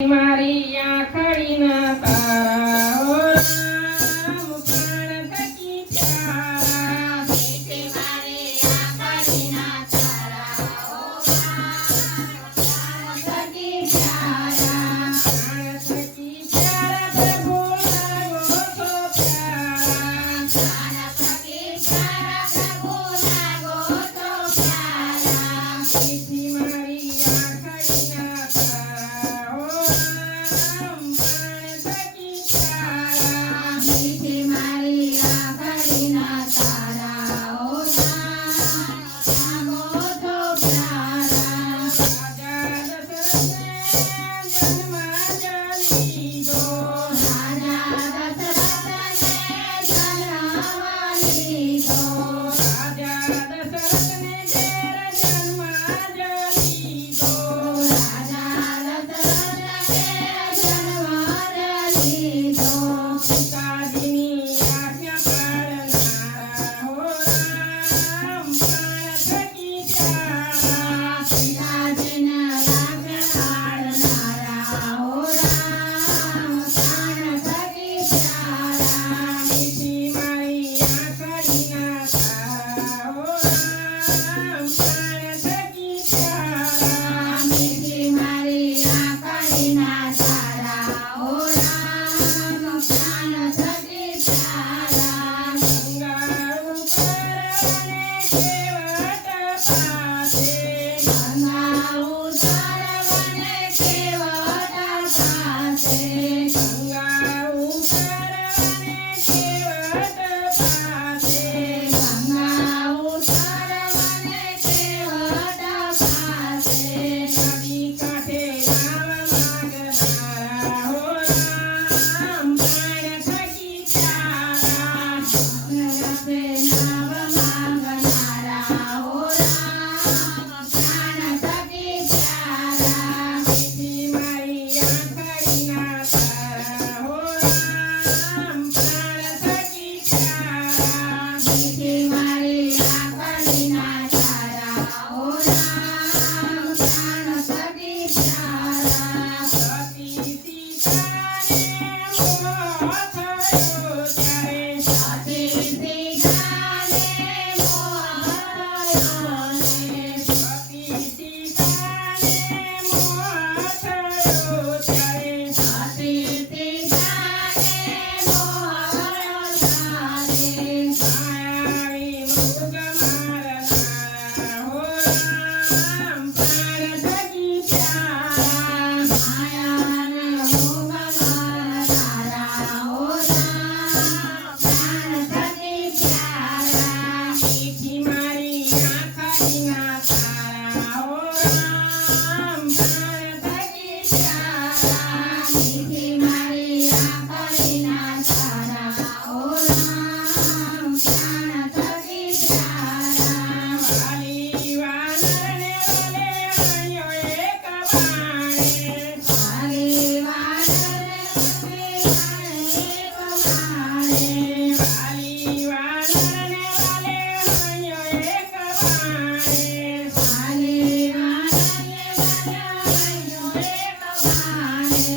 મારી આંખડીના તારા ઓ રામ પ્રાણ થકી પ્યારા મીઠી મારી આંખડીના તારા ઓ રામ પ્રાણ થકી પ્યારા પ્રાણ થકી પ્યારા પ્રભુ લાગો તો પ્યારા પ્રાણ થકી પ્યારા પ્રભુ લાગો તો પ્યારા મીઠી મારી આંખડીના તારા ઓ રામ પ્રાણ થકી પ્યારા મીઠી મારી આંખડીના તારા ઓ રામ લાગો તો પ્યારા રાજા દશરથને જન્મા જલીદો રાજા દશરથને જન્મવા લીધો રાજા દશરથને ઘેર જન્મા જલીદો રાજા દશરથને જન્મવા લીધો પિતાજીની આજ્ઞા પાળનારા હો રામ પ્રાણ થકી પ્યારા પિતાજીના આજ્ઞા પાળનારા ઓ રામ પ્રાણ થકી પ્યારા મીઠી મારી આંખડીના તારા હો રામ પ્રાણ થકી પ્યારા મીઠી મારી આંખડીના તારા ઓ રામ પ્રાણ થકી પ્યારા ગંગા ઉતરને કેવટ પાસે ગંગા ઉતારવને કેવટ પાસે ગંગા ઉતરને કેવટ પાસે ગંગા ઉતારવને કેવટ પાસે નદી કાંઠે નાવ માંગનારા હો રામ પ્રાણ થકી પ્યારા રસ્તે નાવ માંગનારા ઓ રામ પ્રાણ થકી પ્યારા મીઠી મારી આંખડીના તારા હો રામ પ્રાણ થકી પ્યારા મીઠી મારી આંખડીના તારા ઓ રામ પ્રાણ થકી પ્યારા સતી સીતાને મોહ થયો ત્યારે સતી સીતાને મોહ થયો છે સતી સીતાને મોહ થયો ત્યારે સતી સીતાને મોહ થયો માયાવી મૃગ મારનારા હો રામ પ્રાણ થકી પ્યારા માયાને મોહ મારનારા ઓ રામ પ્રાણ થકી પ્યારા મીઠી મારી આંખડીના તારા હો રામ પ્રાણ થકી પ્યારા મીઠી મારી આંખડીના તારા ઓ રામ પ્રાણ થકી પ્યારા વાલી વાનરને વલે હણ્યો એક બાણે વાલી વાનરને વલે વાલી વાનરને વલે હણ્યો એક બાણે વાલી વાનરને વલે એક બાણે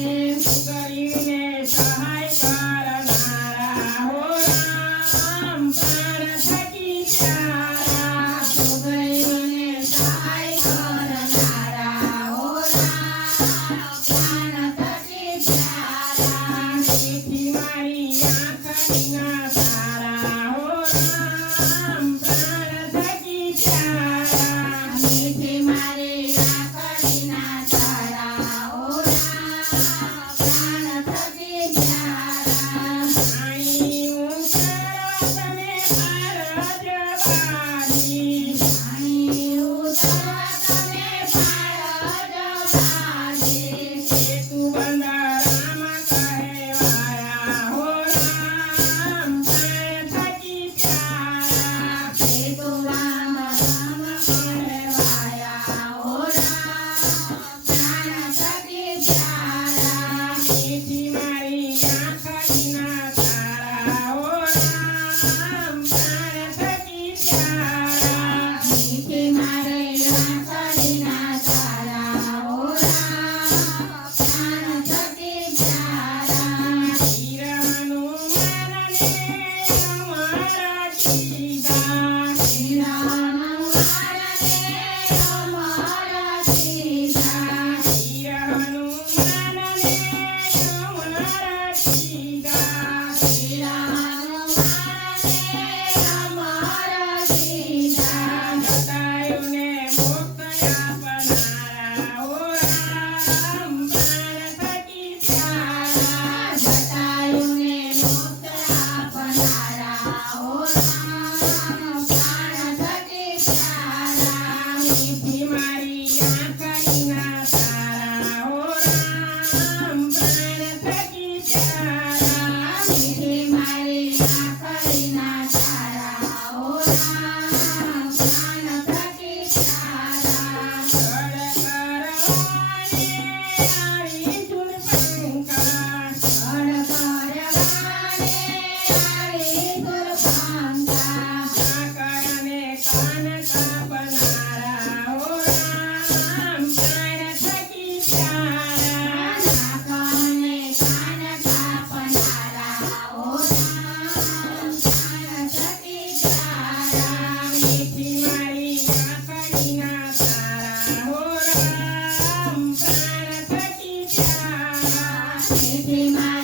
ગરીબને સહાય કરનારા હો રામ પ્રાણ થકી પ્યારા ગરીબને સહાય કરનારા ઓ રામ પ્રાણ થકી પ્યારા મીઠી મારી આંખડીના તારા હો રામ પ્રાણ થકી પ્યારા મીઠી મારી આંખડીના તારા ઓ રામ પ્રાણ થકી પ્યારા મીઠી મારી